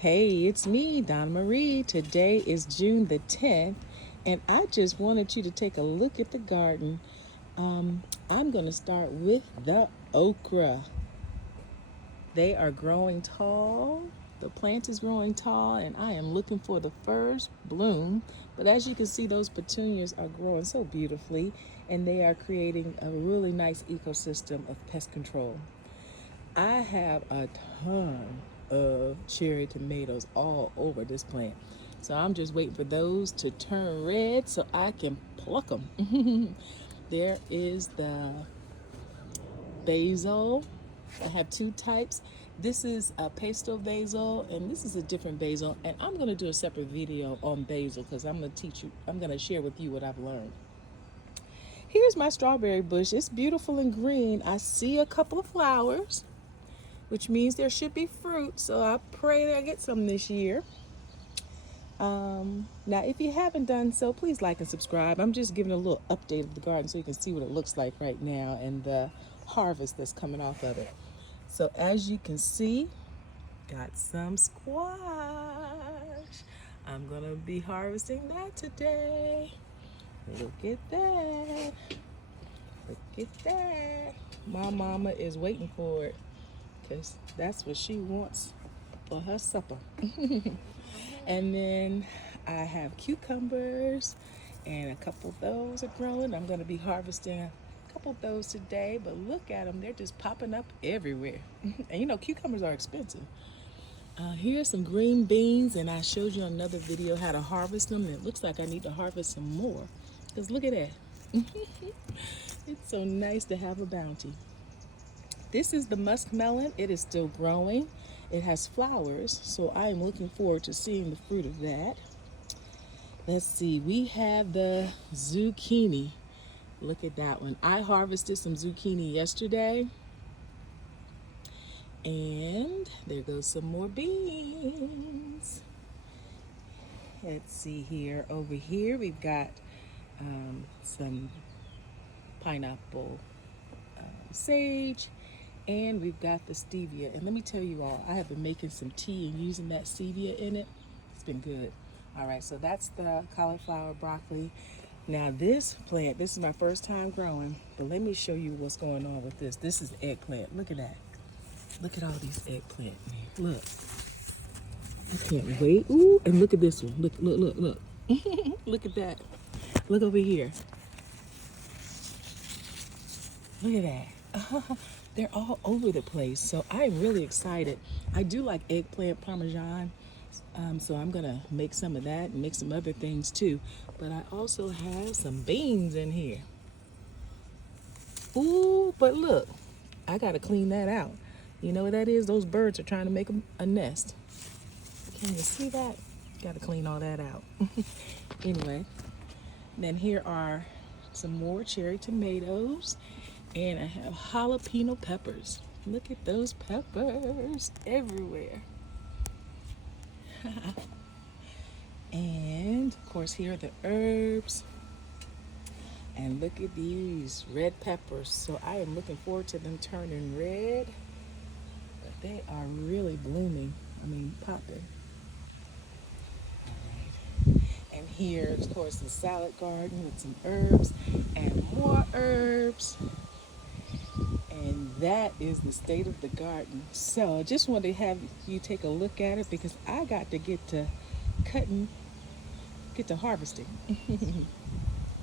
Hey, it's me, Donna Marie. Today is June the 10th, and I just wanted you to take a look at the garden. I'm going to start with the okra. They are growing tall. The plant is growing tall, and I am looking for the first bloom. But as you can see, those petunias are growing so beautifully, and they are creating a really nice ecosystem of pest control. I have a ton of cherry tomatoes all over this plant. So I'm just waiting for those to turn red so I can pluck them. There is the basil. I have two types. This is a pesto basil and this is a different basil. And I'm going to do a separate video on basil because I'm going to teach you, I'm going to share with you what I've learned. Here's my strawberry bush. It's beautiful and green. I see a couple of flowers, which means there should be fruit. So I pray that I get some this year. Now, if you haven't done so, please like and subscribe. I'm just giving a little update of the garden so you can see what it looks like right now and the harvest that's coming off of it. So as you can see, got some squash. I'm gonna be harvesting that today. Look at that. Look at that. My mama is waiting for it because that's what she wants for her supper. And then I have cucumbers, and a couple of those are growing. I'm going to be harvesting a couple of those today, but look at them. They're just popping up everywhere. And you know, cucumbers are expensive. Here's some green beans, and I showed you another video how to harvest them. And it looks like I need to harvest some more because look at that. It's so nice to have a bounty. This is the muskmelon. It is still growing. It has flowers, so I am looking forward to seeing the fruit of that. Let's see, we have the zucchini. Look at that one. I harvested some zucchini yesterday. And there goes some more beans. Let's see here. Over here we've got some pineapple sage. And we've got the stevia. And let me tell you all, I have been making some tea and using that stevia in it. It's been good. All right, so that's the cauliflower broccoli. Now this plant, this is my first time growing, but let me show you what's going on with this. This is eggplant. Look at that. Look at all these eggplant. Look. I can't wait. Ooh, and look at this one. Look, look, look, look. Look at that. Look over here. Look at that. They're all over the place. So I'm really excited. I do like eggplant parmesan. So I'm gonna make some of that and make some other things too. But I also have some beans in here. Ooh, but look, I gotta clean that out. You know what that is? Those birds are trying to make a nest. Can you see that? Gotta clean all that out. Anyway, then here are some more cherry tomatoes. And I have jalapeno peppers. Look at those peppers everywhere. And of course here are the herbs. And look at these red peppers. So I am looking forward to them turning red. But they are really blooming. I mean, popping. All right. And here, of course, the salad garden with some herbs and more herbs. And that is the state of the garden. So I just wanted to have you take a look at it because I got to get to cutting, get to harvesting.